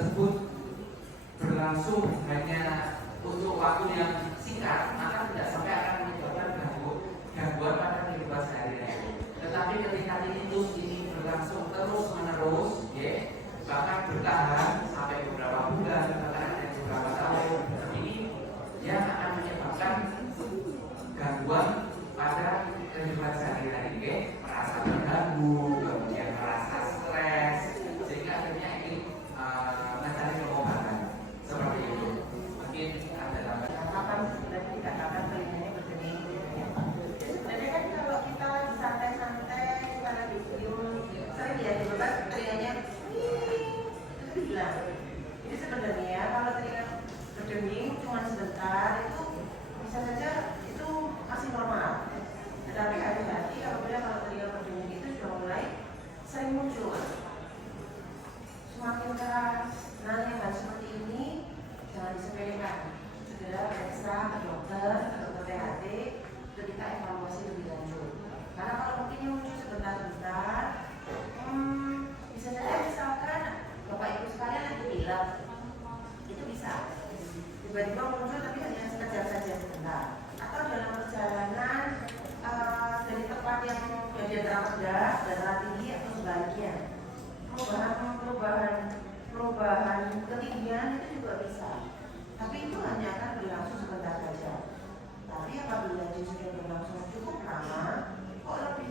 tersebut berlangsung hanya untuk waktu yang singkat, maka tidak sampai akan menyebabkan gangguan pada kehidupan sehari-hari. Tetapi ketika tinnitus ini berlangsung terus menerus, bahkan bertahan sampai beberapa bulan, bahkan ada beberapa tahun, ini yang akan menyebabkan gangguan pada kehidupan sehari-hari, merasa terganggu, kemudian merasa stres, sehingga akhirnya ingin mencari pengobatan seperti itu. Mungkin ada tambahan. Kapan sebenarnya dikatakan telinganya berdenyut? Sebenarnya kan kalau kita lagi santai-santai pada video sering ya dibebas telinganya itu hilang. Jadi sebenarnya kalau telinga berdenging cuma sebentar itu bisa saja itu masih normal. Tetapi hati-hati apabila kalau telinga berdenging itu sudah mulai sering muncul. Semakin keras, nah yang seperti ini jangan disepelekan. Segera periksa ke dokter atau ke THT untuk kita evaluasi lebih lanjut. Karena kalau mungkin yang muncul sebentar-sebentar, bisa saja misalkan Bapak Ibu sekalian lagi bilang itu bisa tiba-tiba muncul tapi hanya sekejap saja sebentar. Atau dalam perjalanan dari tempat yang di antara rendah, darah tinggi atau sebaliknya, perubahan ketinggian itu juga bisa. Tapi itu hanya akan berlangsung sebentar saja. Tapi apabila dia sudah berlangsung cukup lama, kok lebih